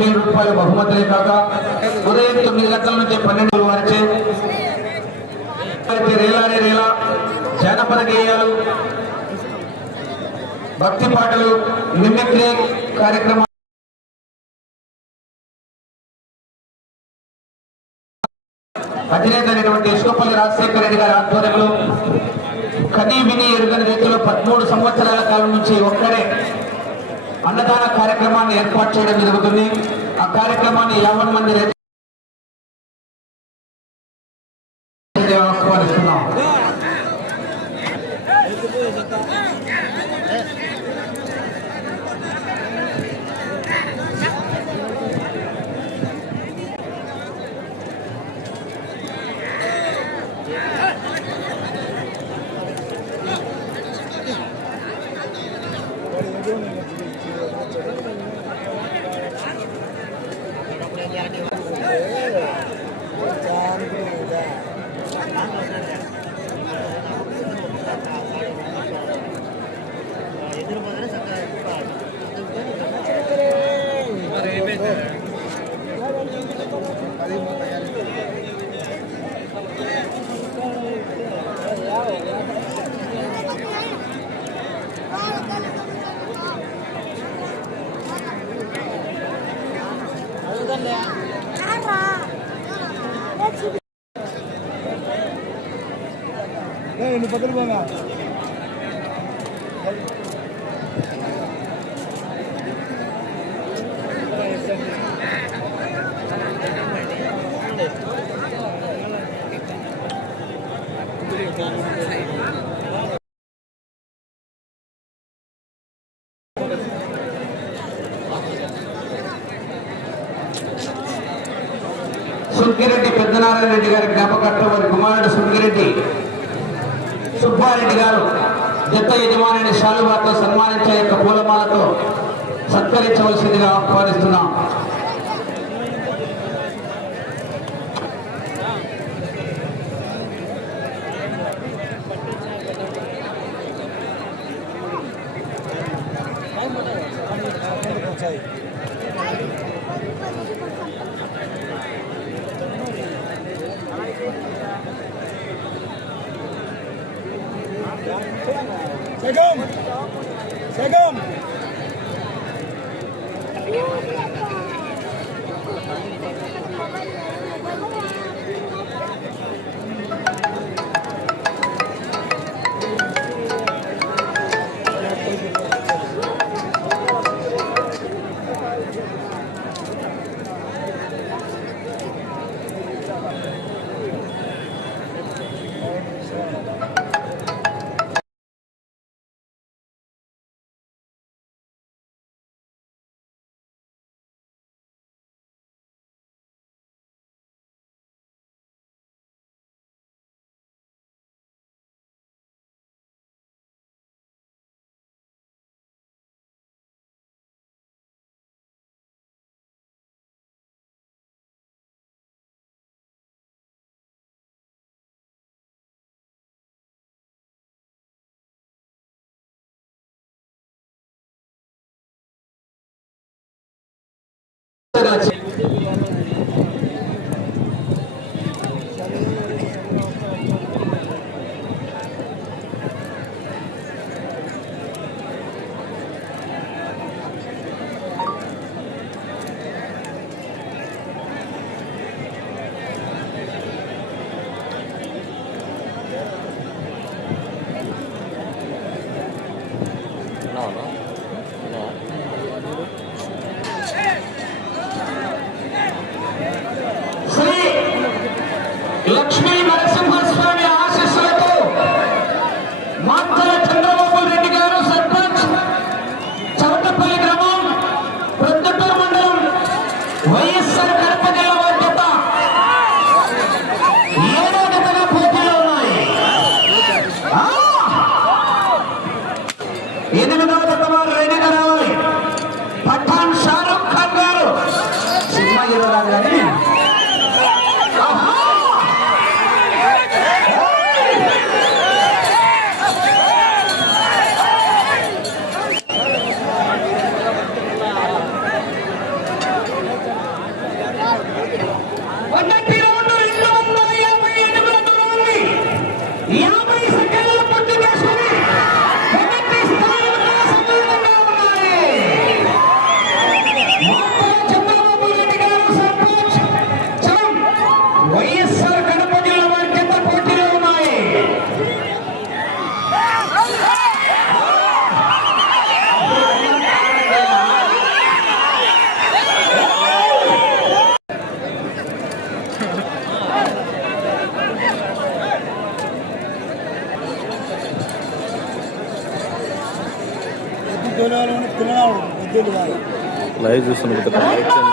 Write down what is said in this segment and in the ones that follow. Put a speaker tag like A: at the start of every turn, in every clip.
A: వేల రూపాయల బహుమతులే కాక ఉదయం తొమ్మిది గంటల నుంచి పన్నెండు వారిచే. వారికి రేలా జానపద గేయాలు భక్తి పాటలు మిమిక్రీ కార్యక్రమం అధినేత అయినటువంటి ఇసుకపల్లి రాజశేఖర రెడ్డి గారి ఆధ్వర్యంలో కనీ విని ఎరుగని రీతిలో పదమూడు సంవత్సరాల కాలం నుంచి ఒక్కడే అన్నదాన కార్యక్రమాన్ని ఏర్పాటు చేయడం జరుగుతుంది. ఆ కార్యక్రమాన్ని యావన్ మంది Hazır bana. సుబ్బారెడ్డి గారు జత యజమానిని శాలువాతో సన్మానించే యొక్క పూలమాలతో సత్కరించవలసిందిగా ఆహ్వానిస్తున్నాం. Obrigado.
B: లైవ్ చూస్తున్న ప్రతి like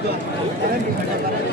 A: Gracias.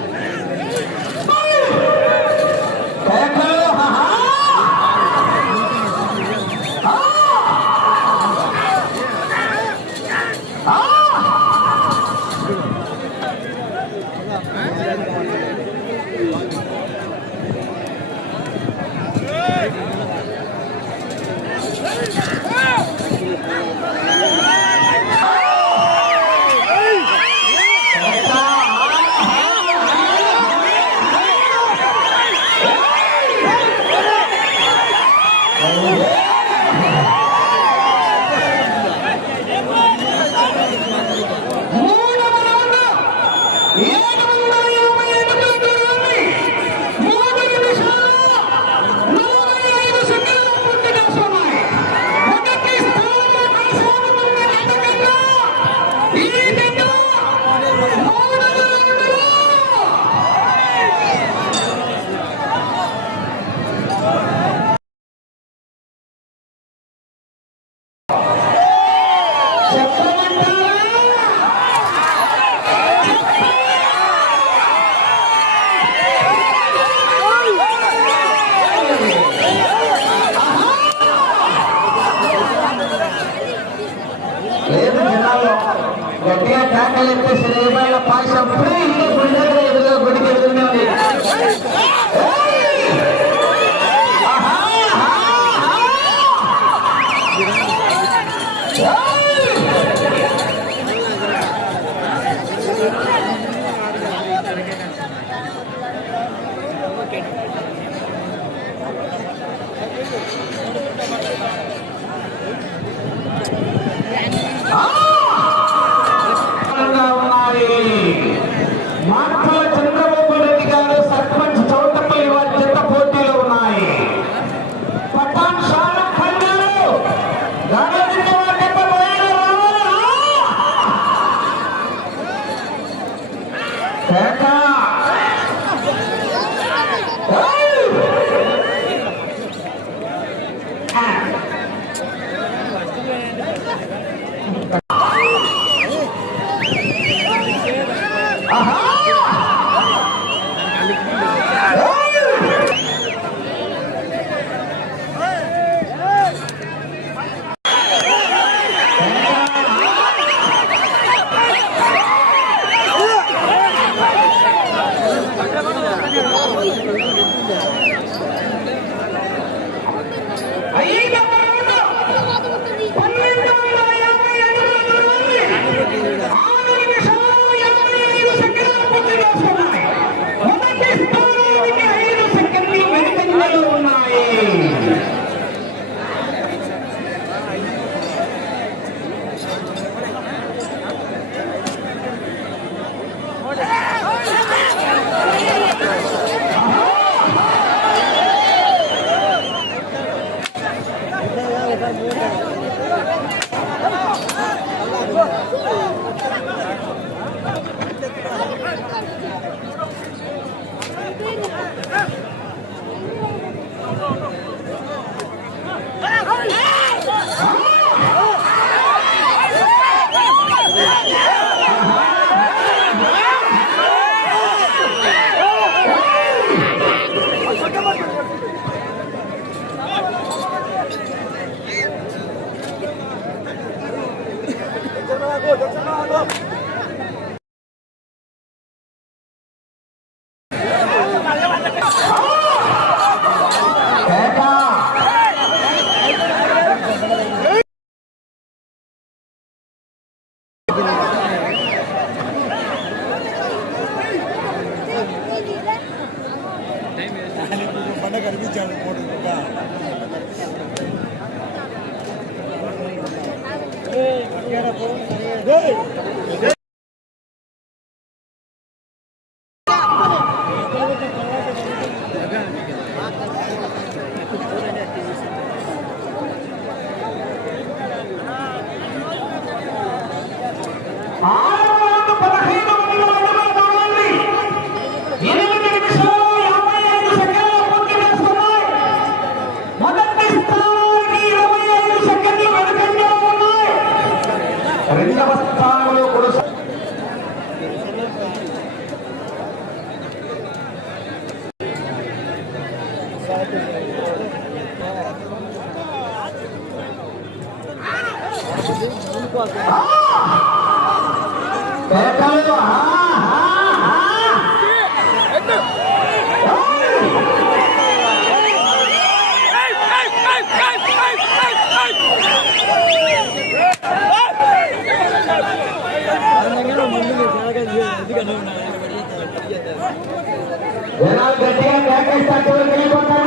A: Ronaldo, tem a pega, está colocando a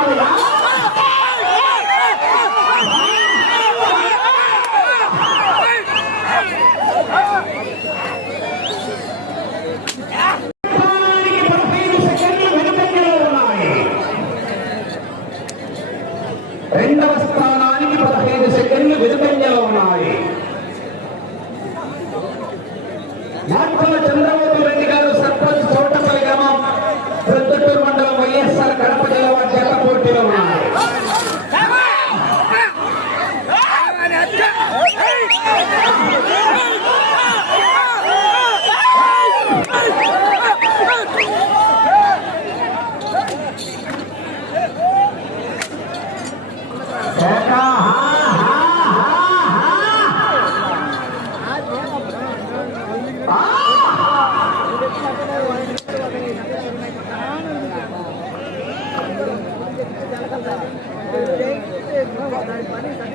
A: Gracias.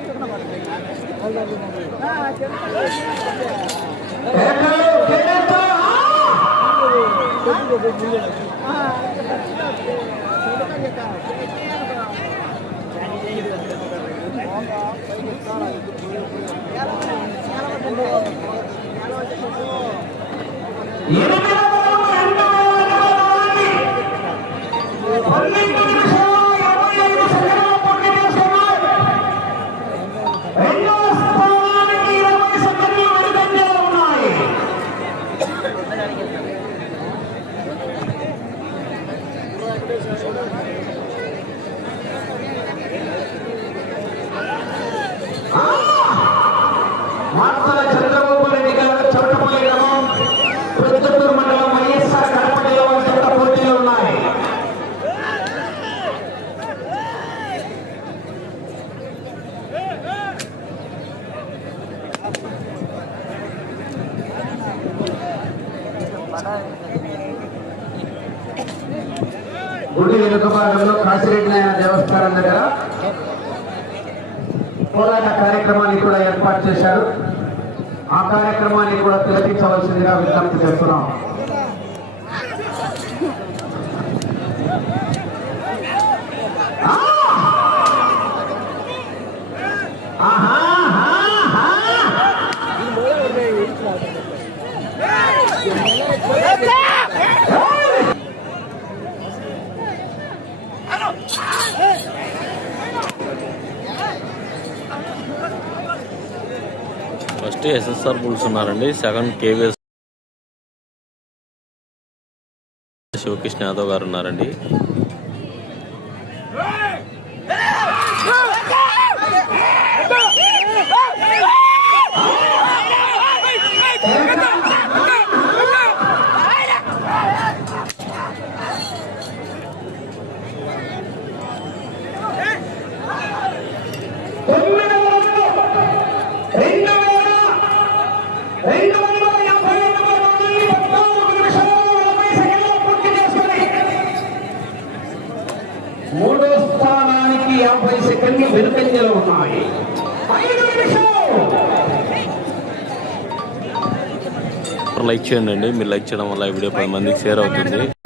A: Yeah. మందిరం దగ్గర పోరాట కార్యక్రమాన్ని కూడా ఏర్పాటు చేశారు. ఆ కార్యక్రమాన్ని కూడా తిలకించవలసిందిగా విజ్ఞప్తి చేస్తున్నాం.
B: వచ్చి ఎస్ఎస్ఆర్ బుల్స్ ఉన్నారండి. సెకండ్ కేవీఎస్ శివకృష్ణ యాదవ్ గారు ఉన్నారండి.
A: ఉన్నాయి
B: లైక్ చేయండి మీరు లైక్ చేయడం వల్ల వీడియో పది మందికి షేర్ అవుతుంది.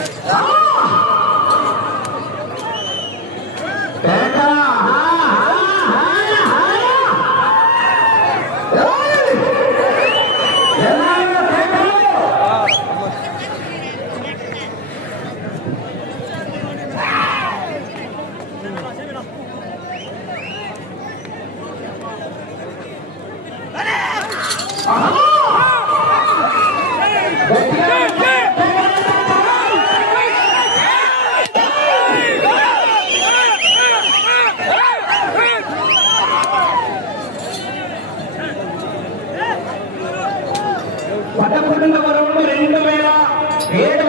A: Oh! Bien,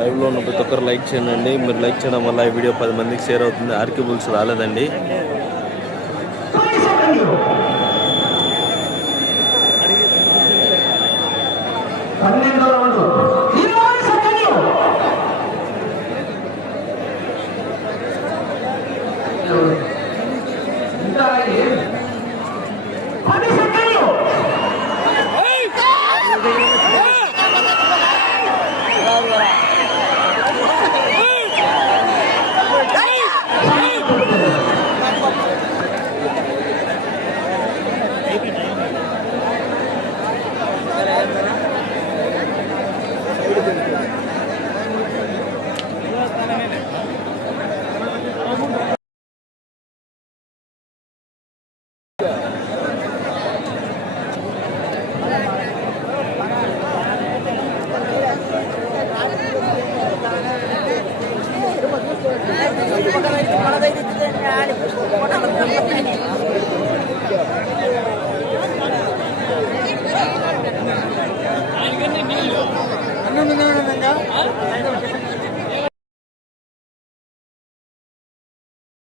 B: లైవ్లో ఉన్న ప్రతి ఒక్కరు లైక్ చేయండి. మీరు లైక్ చేయడం వల్ల ఈ వీడియో పది మందికి షేర్ అవుతుంది. ఆర్కే బుల్స్ రాలేదండి.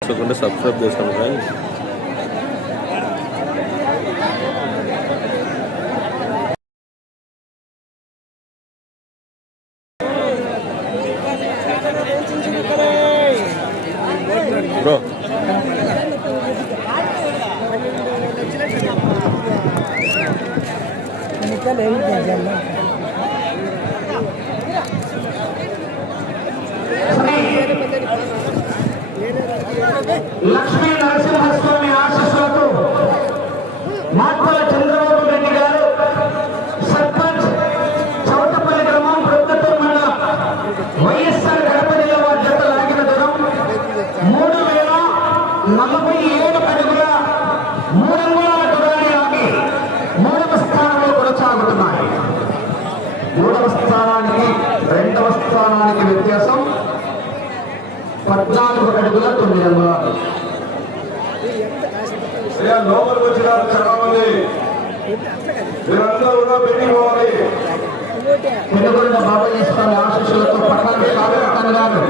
B: మర్చిపోకుండా సబ్స్క్రైబ్ చేసుకోండి ఫ్రెండ్స్.
C: పెట్టుకోవాలి
A: పెనుగొండ బాబయ్య స్వామి ఆశీస్సులతో పట్టణ షారుఖ్ గారు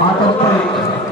A: ఆ తదుపరి